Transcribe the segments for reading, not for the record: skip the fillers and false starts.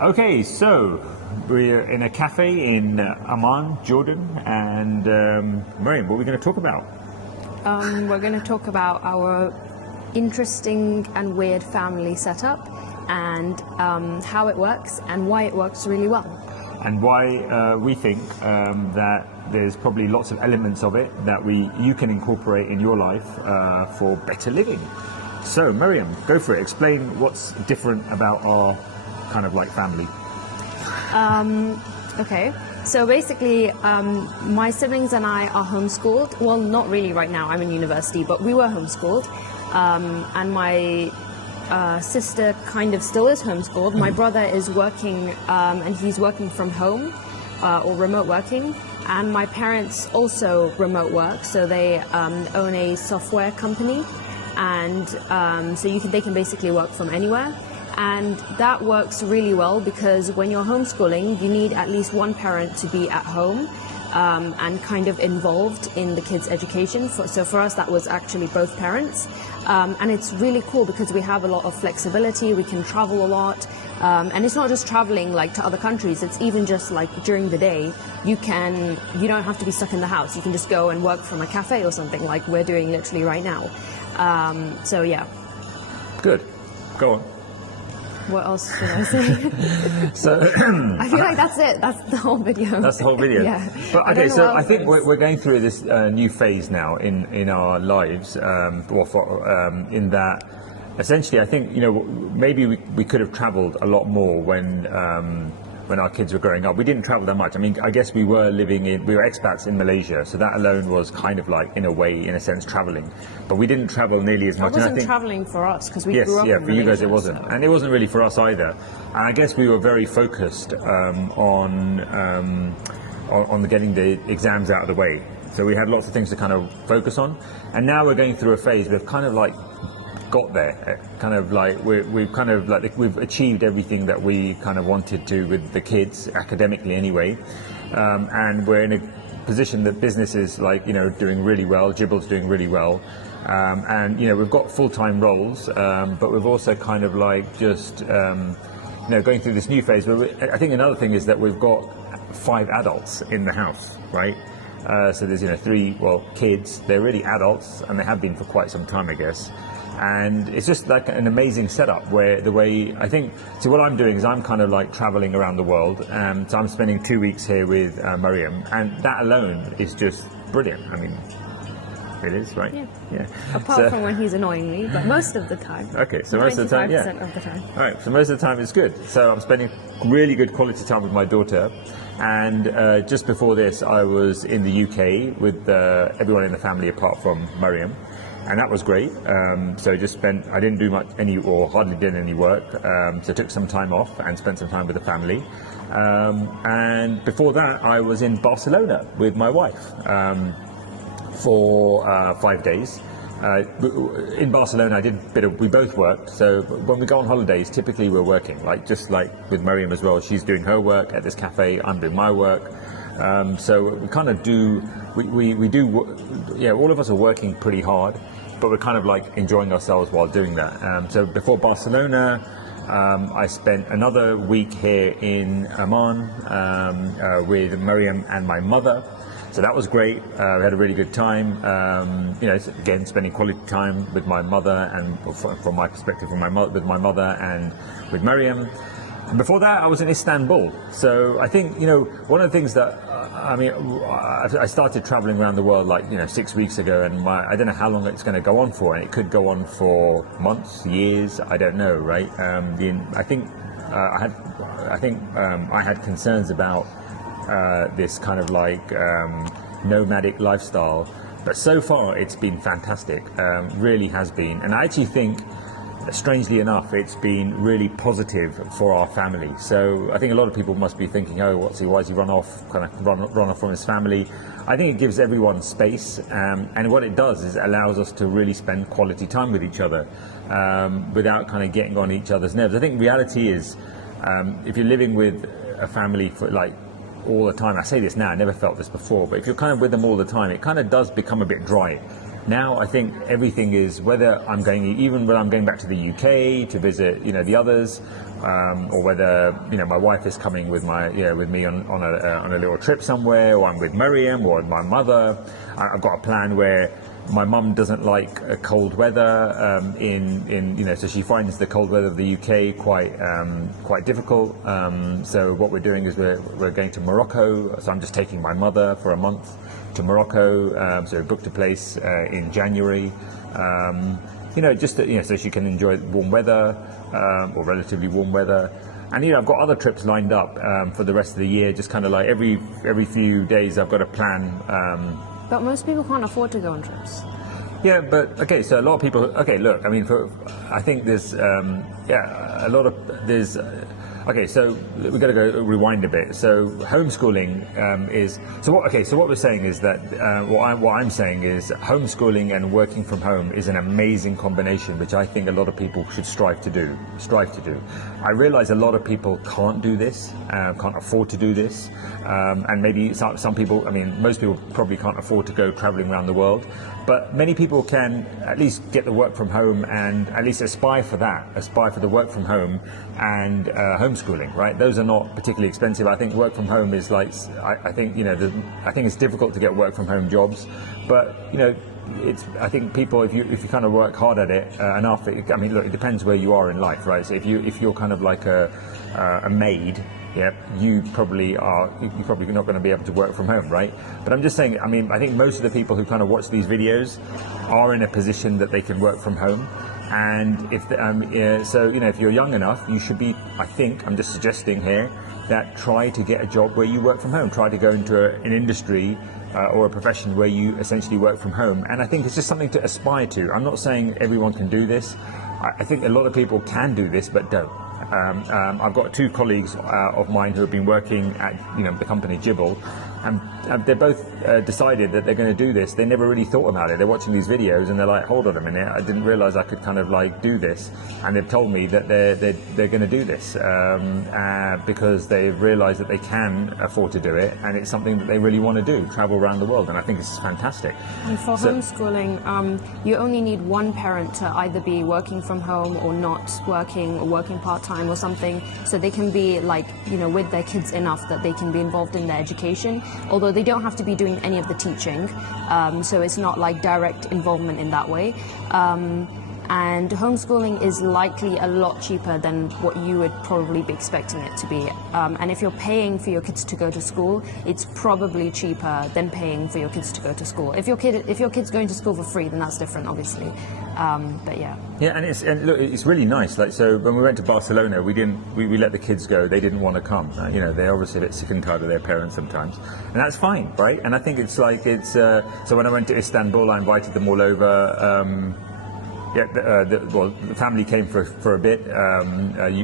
Okay, so we're in a cafe in Amman, Jordan, and Miriam, what are we going to talk about? We're going to talk about our interesting and weird family setup and how it works and why it works really well. And why we think that there's probably lots of elements of it that you can incorporate in your life for better living. So, Miriam, go for it. Explain what's different about our kind of like family. Okay, so basically my siblings and I are homeschooled. Well, not really right now, I'm in university, but we were homeschooled. And my sister kind of still is homeschooled. My brother is working and he's working from home or remote working. And my parents also remote work, so they own a software company. And so they can basically work from anywhere. And that works really well because when you're homeschooling, you need at least one parent to be at home and kind of involved in the kids' education. So for us, that was actually both parents. And it's really cool because we have a lot of flexibility, we can travel a lot. And it's not just traveling like to other countries, it's even just like during the day, you don't have to be stuck in the house. You can just go and work from a cafe or something like we're doing literally right now. So yeah. Good. Go on. What else should I say? So I feel like that's it. That's the whole video. That's the whole video. Yeah. But okay, so I think we're going through this new phase now in our lives. In that, essentially, I think maybe we could have travelled a lot more when our kids were growing up. We didn't travel that much. I mean, I guess we were expats in Malaysia, so that alone was kind of like, in a sense, traveling. But we didn't travel nearly as much. It wasn't traveling for us because we grew up in Malaysia. Yes, for you guys it wasn't. So. And it wasn't really for us either. And I guess we were very focused on getting the exams out of the way. So we had lots of things to kind of focus on. And now we're going through a phase we've kind of like got there, kind of like we've achieved everything that we kind of wanted to with the kids academically anyway, and we're in a position that business is doing really well. Jibble's doing really well, and we've got full-time roles, but we've also kind of like just going through this new phase. I think another thing is that we've got 5 adults in the house, right? So there's 3 kids. They're really adults, and they have been for quite some time, I guess. And it's just like an amazing setup where what I'm doing is I'm kind of like traveling around the world. So I'm spending 2 weeks here with Miriam, and that alone is just brilliant. I mean, it is, right? Yeah. Apart from when he's annoying me, but most of the time. Okay, so most of the time, 95% of the time. All right, so most of the time it's good. So I'm spending really good quality time with my daughter. And just before this, I was in the UK with everyone in the family apart from Miriam. And that was great. So I didn't do hardly did any work. So took some time off and spent some time with the family. And before that, I was in Barcelona with my wife for 5 days. In Barcelona, we both worked. So when we go on holidays, typically we're working, just like with Miriam as well. She's doing her work at this cafe, I'm doing my work. So we kind of all of us are working pretty hard, but we're kind of like enjoying ourselves while doing that. So before Barcelona, I spent another week here in Amman with Miriam and my mother. So that was great. We had a really good time. Again, spending quality time with my mother, and from my perspective, with my mother and with Miriam. And before that, I was in Istanbul. So I think, one of the things that, I started traveling around the world 6 weeks ago, and I don't know how long it's going to go on for, and it could go on for months, years, I don't know, right? I think I had concerns about this kind of nomadic lifestyle, but so far it's been fantastic, really has been. And I actually think, strangely enough, it's been really positive for our family. So I think a lot of people must be thinking, why has he run off from his family? I think it gives everyone space, and what it does is it allows us to really spend quality time with each other without kind of getting on each other's nerves. I think reality is, if you're living with a family for all the time, I say this now, I never felt this before, but if you're kind of with them all the time, it kind of does become a bit dry. Now I think everything is, whether I'm going, even when I'm going back to the UK to visit, the others, or whether my wife is coming with with me on a little trip somewhere, or I'm with Miriam or my mother. I've got a plan where my mum doesn't like cold weather, so she finds the cold weather of the UK quite difficult. So what we're doing is we're going to Morocco. So I'm just taking my mother for a month to Morocco. So we booked a place in January. So she can enjoy warm weather, or relatively warm weather. And I've got other trips lined up for the rest of the year. Just kind of like every few days, I've got a plan. But most people can't afford to go on trips. Yeah, but okay. So a lot of people. Okay, look. I mean, I think there's okay, so we've got to go rewind a bit. So homeschooling is so what? Okay, so what we're saying is that what I'm saying is homeschooling and working from home is an amazing combination, which I think a lot of people should strive to do. I realize a lot of people can't do this, can't afford to do this, and maybe some people. I mean, most people probably can't afford to go traveling around the world, but many people can at least get the work from home and at least aspire for the work from home and homeschooling, right? Those are not particularly expensive. I think work from home is like, I think it's difficult to get work from home jobs, but I think people, if you kind of work hard at it enough, I mean, look, it depends where you are in life, right? So if you're kind of like a maid, yeah, you're probably not going to be able to work from home, right? But I'm just saying, I mean, I think most of the people who kind of watch these videos are in a position that they can work from home. And if if you're young enough, you should be, I think, I'm just suggesting here, that try to get a job where you work from home. Try to go into an industry or a profession where you essentially work from home. And I think it's just something to aspire to. I'm not saying everyone can do this. I think a lot of people can do this, but don't. I've got two colleagues of mine who have been working at the company Jibble, and they both decided that they're going to do this. They never really thought about it. They're watching these videos and they're like, hold on a minute, I didn't realize I could kind of like do this. And they've told me that they're going to do this because they've realized that they can afford to do it, and it's something that they really want to do, travel around the world. And I think it's fantastic. And for homeschooling, you only need one parent to either be working from home or not working, or working part-time or something, so they can be with their kids enough that they can be involved in their education, although they don't have to be doing any of the teaching, so it's not like direct involvement in that way. And homeschooling is likely a lot cheaper than what you would probably be expecting it to be. And if you're paying for your kids to go to school, it's probably cheaper than paying for your kids to go to school. If your kid's going to school for free, then that's different, obviously. But yeah. Yeah, and look, it's really nice. Like, so when we went to Barcelona, we let the kids go. They didn't want to come. They're obviously a bit sick and tired of their parents sometimes, and that's fine, right? And I think it's so when I went to Istanbul, I invited them all over. The family came for a bit.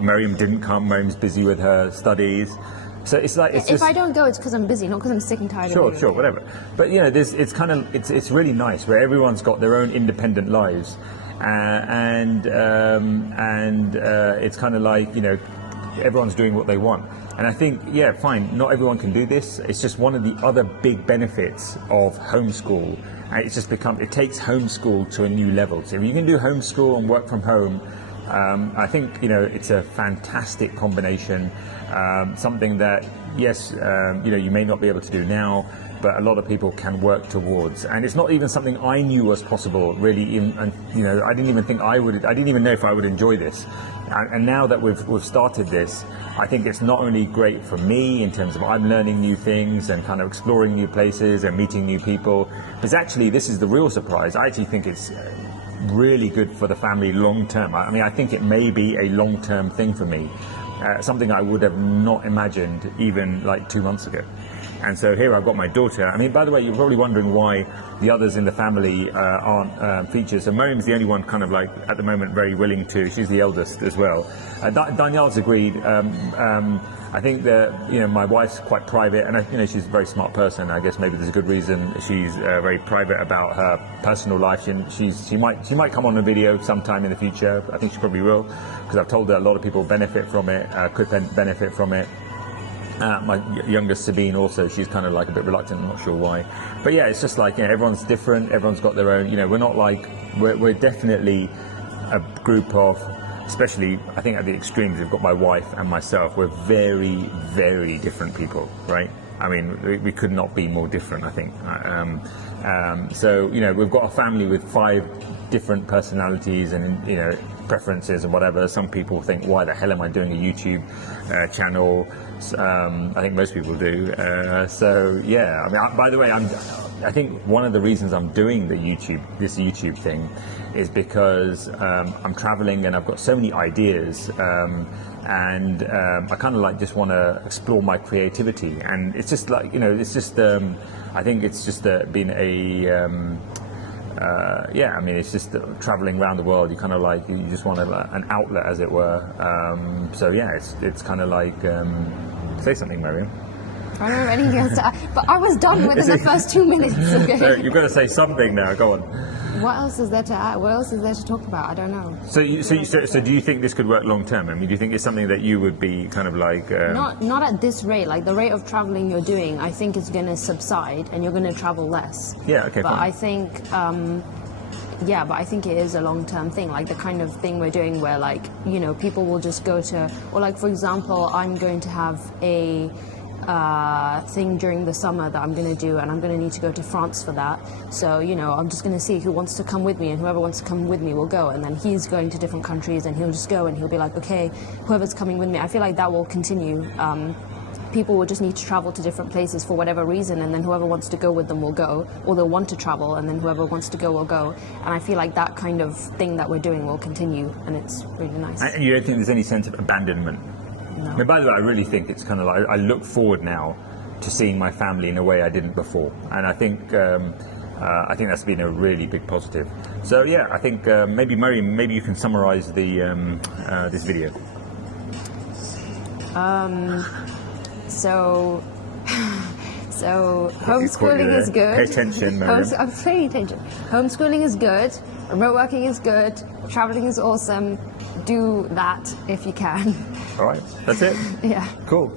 Miriam didn't come. Miriam's busy with her studies. So if I don't go, it's because I'm busy, not because I'm sick and tired. Sure, whatever. But it's really nice where everyone's got their own independent lives, and it's kind of like everyone's doing what they want. And I think, yeah, fine, not everyone can do this. It's just one of the other big benefits of homeschool. And it's just it takes homeschool to a new level. So if you can do homeschool and work from home, I think, it's a fantastic combination. Something that, yes, you may not be able to do now, but a lot of people can work towards. And it's not even something I knew was possible, really. I didn't even think I didn't even know if I would enjoy this. And now that we've started this, I think it's not only great for me in terms of I'm learning new things and kind of exploring new places and meeting new people, but actually this is the real surprise. I actually think it's really good for the family long term. I mean, I think it may be a long-term thing for me, something I would have not imagined even like 2 months ago. And so here I've got my daughter. I mean, by the way, you're probably wondering why the others in the family aren't featured. So Miriam's the only one kind of like, at the moment, very willing to. She's the eldest as well. Danielle's agreed. I think that, my wife's quite private, and she's a very smart person. I guess maybe there's a good reason she's very private about her personal life. She might come on a video sometime in the future. I think she probably will, because I've told her a lot of people benefit from it, could benefit from it. My youngest Sabine also, she's kind of like a bit reluctant, I'm not sure why. But yeah, it's just like, everyone's different, everyone's got their own, we're not like, we're definitely a group of, especially I think at the extremes, we've got my wife and myself, we're very, very different people, right? I mean, we could not be more different, I think. So, we've got a family with 5 different personalities and, preferences and whatever. Some people think, why the hell am I doing a YouTube channel? I think most people do. So, yeah, I mean, by the way, I think one of the reasons I'm doing this YouTube thing is because I'm traveling and I've got so many ideas. And I kind of like just want to explore my creativity, and it's just like it's just I think it's just been a I mean it's just traveling around the world. You kind of like you just want an outlet, as it were. So yeah, it's kind of like say something, Mariam. I don't remember anything else to add, but I was done within the first 2 minutes. Okay? No, you've got to say something now. Go on. What else is there to add? What else is there to talk about? I don't know. So do you think this could work long term? I mean, do you think it's something that you would be kind of like? Not at this rate. Like the rate of traveling you're doing, I think is going to subside, and you're going to travel less. Yeah. Okay. But fine. I think. But I think it is a long-term thing, like the kind of thing we're doing where people will just go to, or like for example, I'm going to have a thing during the summer that I'm going to do, and I'm going to need to go to France for that. So, I'm just going to see who wants to come with me, and whoever wants to come with me will go. And then he's going to different countries, and he'll just go, and he'll be like, okay, whoever's coming with me. I feel like that will continue. People will just need to travel to different places for whatever reason, and then whoever wants to go with them will go, or they'll want to travel, and then whoever wants to go will go. And I feel like that kind of thing that we're doing will continue, and it's really nice. And you don't think there's any sense of abandonment? No. I mean, by the way, I really think it's kind of like I look forward now to seeing my family in a way I didn't before, and I think that's been a really big positive. So yeah, I think maybe Mariam, maybe you can summarise this video. So homeschooling is good. Pay attention, Mariam. I'm paying attention. Homeschooling is good. Remote working is good. Traveling is awesome. Do that if you can. All right, that's it. Yeah. Cool.